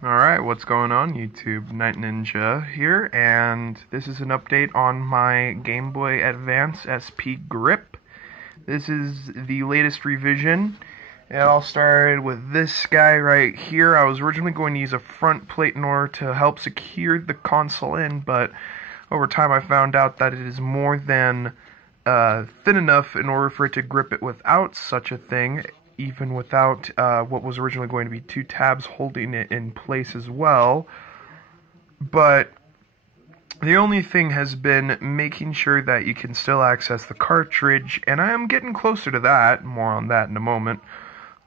Alright, what's going on YouTube? Night Ninja here, and this is an update on my Game Boy Advance SP Grip. This is the latest revision. It all started with this guy right here. I was originally going to use a front plate in order to help secure the console in, but over time I found out that it is more than thin enough in order for it to grip it without such a thing, even without what was originally going to be two tabs holding it in place as well. But the only thing has been making sure that you can still access the cartridge, and I am getting closer to that. More on that in a moment.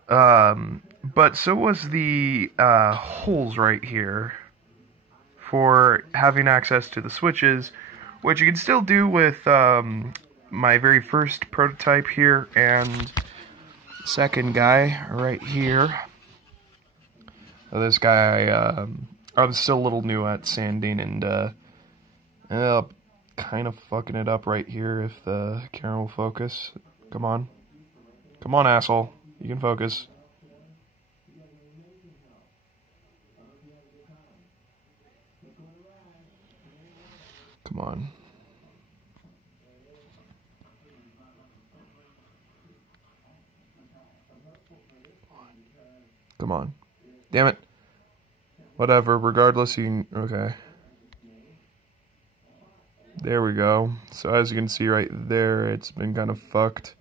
But so was the holes right here for having access to the switches, which you can still do with my very first prototype here and second guy right here. This guy, I was still a little new at sanding and ended up kind of fucking it up right here if the camera will focus. Come on. Come on, asshole. You can focus. Come on. Come on. Damn it. Whatever, regardless, you can... Okay. There we go. So as you can see right there, it's been kind of fucked.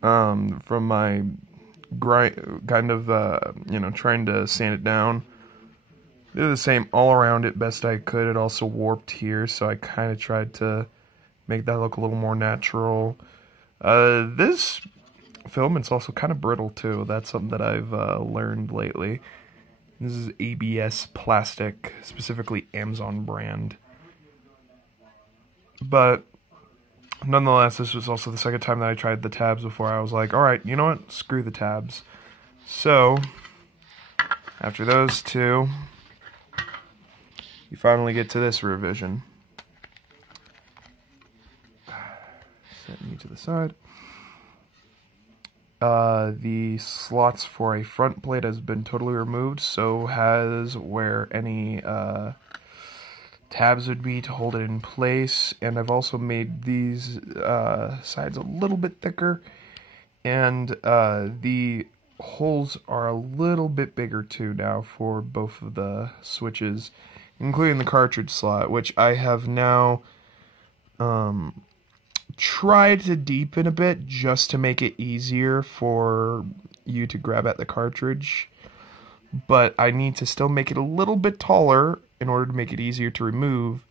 From my kind of, trying to sand it down. Did the same all around it best I could. It also warped here, so I kind of tried to make that look a little more natural. This filament's also kind of brittle too. That's something that I've learned lately. This is ABS plastic, specifically Amazon brand. But nonetheless, this was also the second time that I tried the tabs before. I was like, alright, you know what? Screw the tabs. So, after those two, you finally get to this revision. Set me to the side. The slots for a front plate has been totally removed, so has where any tabs would be to hold it in place, and I've also made these sides a little bit thicker, and the holes are a little bit bigger too now for both of the switches, including the cartridge slot, which I have now tried to deepen a bit just to make it easier for you to grab at the cartridge, but I need to still make it a little bit taller in order to make it easier to remove,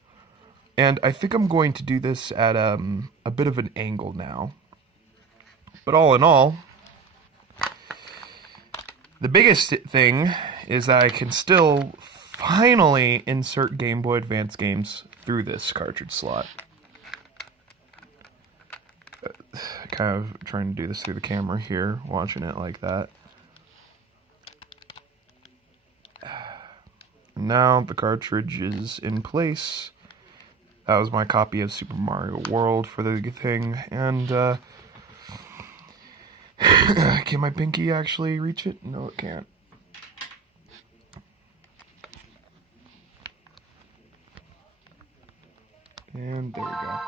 and I think I'm going to do this at a bit of an angle now. But all in all, the biggest thing is that I can still finally insert Game Boy Advance games through this cartridge slot. Kind of trying to do this through the camera here, watching it like that. Now the cartridge is in place. That was my copy of Super Mario World for the thing, and can my pinky actually reach it? No, it can't. And there we go.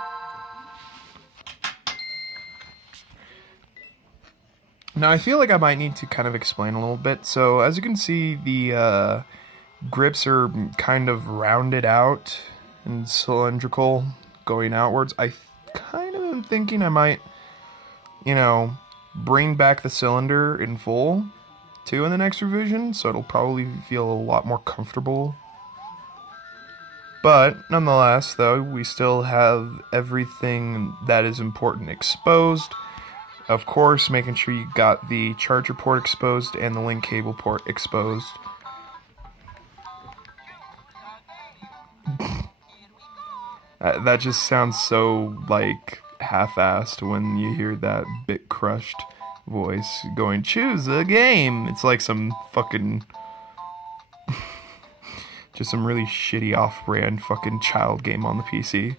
Now, I feel like I might need to kind of explain a little bit. So, as you can see, the grips are kind of rounded out and cylindrical going outwards. I kind of am thinking I might, bring back the cylinder in full, too, in the next revision. So, it'll probably feel a lot more comfortable. But, nonetheless, though, we still have everything that is important exposed. Of course, making sure you got the charger port exposed and the link cable port exposed. That just sounds so, like, half-assed when you hear that bit-crushed voice going, "Choose a game!" It's like some fucking... just some really shitty off-brand fucking child game on the PC.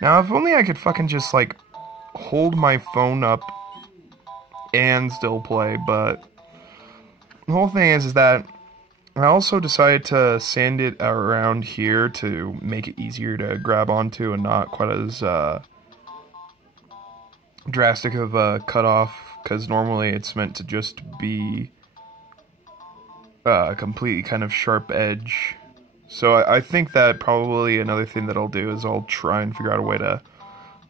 Now, if only I could fucking just, like, hold my phone up and still play, but the whole thing is that I also decided to sand it around here to make it easier to grab onto and not quite as drastic of a cutoff, because normally it's meant to just be a completely kind of sharp edge. So I think that probably another thing that I'll do is I'll try and figure out a way to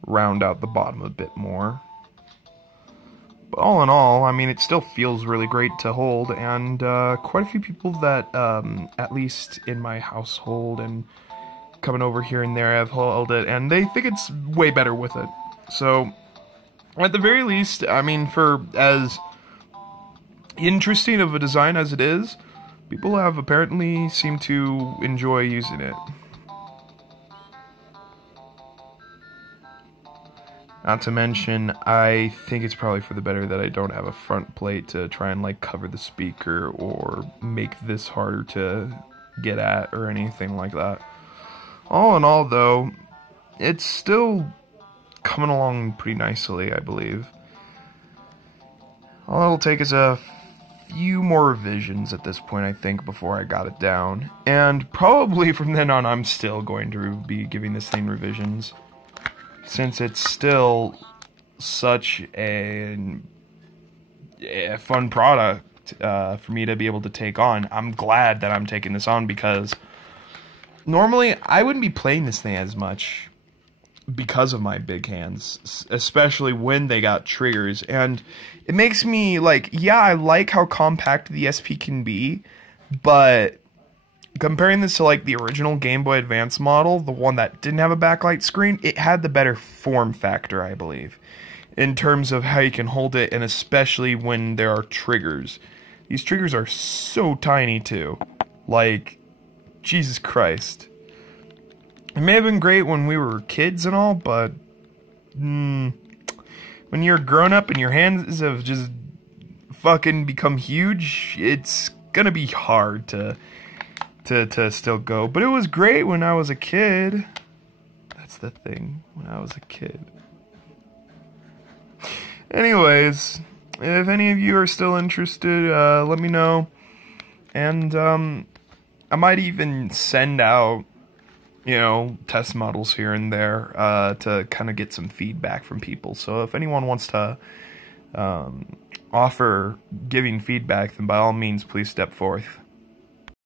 round out the bottom a bit more. But all in all, I mean, it still feels really great to hold, and quite a few people that, at least in my household and coming over here and there, have held it, and they think it's way better with it. So, at the very least, I mean, for as interesting of a design as it is, people have apparently seemed to enjoy using it. Not to mention, I think it's probably for the better that I don't have a front plate to try and like cover the speaker or make this harder to get at or anything like that. All in all though, it's still coming along pretty nicely, I believe. All it'll take is a few more revisions at this point, I think, before I got it down. And probably from then on, I'm still going to be giving this thing revisions, since it's still such a fun product for me to be able to take on. I'm glad that I'm taking this on, because normally I wouldn't be playing this thing as much because of my big hands, especially when they got triggers. And it makes me like, yeah, I like how compact the SP can be, but comparing this to like the original Game Boy Advance model, the one that didn't have a backlight screen, it had the better form factor, I believe, in terms of how you can hold it, and especially when there are triggers. These triggers are so tiny too. Like, Jesus Christ. It may have been great when we were kids and all, but when you're grown up and your hands have just fucking become huge, it's gonna be hard to still go. But it was great when I was a kid. That's the thing, when I was a kid. Anyways, if any of you are still interested, let me know. And I might even send out, you know, test models here and there to kind of get some feedback from people. So if anyone wants to offer giving feedback, then by all means, please step forth.